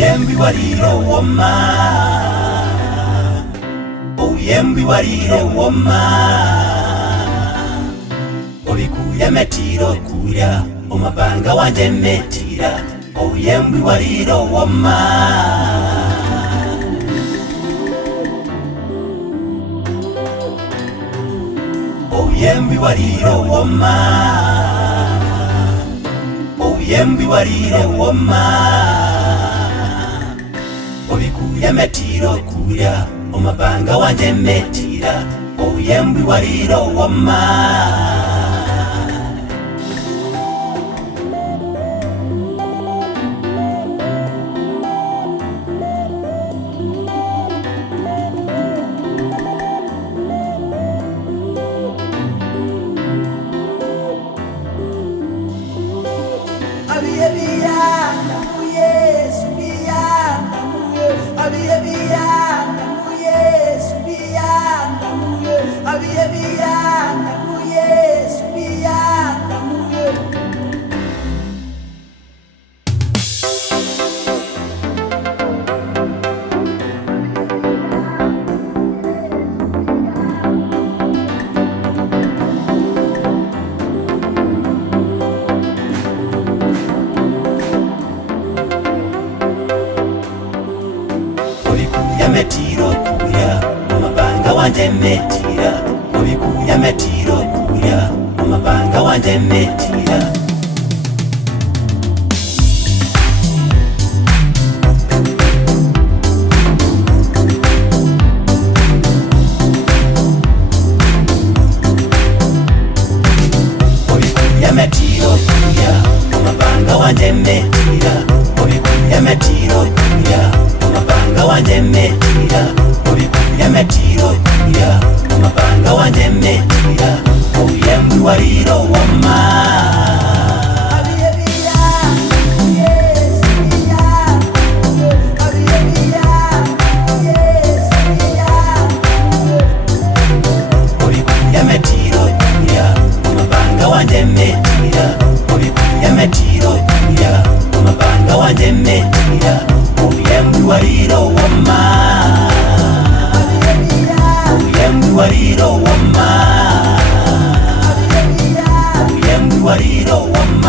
Oyembi wariro woma, oyembi wariro woma, obikuya metiro kuya, omabanga wanje metira. Oyembi wariro woma, oyembi wariro woma, oyembi wariro woma, obikuya metiro kuya, omabanga wanje metira. Oyembi wariro woma, metiro kuya, omabanga wanje metira. Obikuya metiro kuya, omabanga wanje metira. Obikuya metiro kuya, omabanga wanje metira. Obikuya metiro kuya, omabanga wanje metira. Obikuya metiro kuya, omabanga wanje metira. Oyembi wariro woma, obikuya metiro kuya, omabanga wanje metira. Obikuya metiro kuya, omabanga wanje metira. Oyembi wariro woma, oyembi wariro woma, oyembi wariro woma.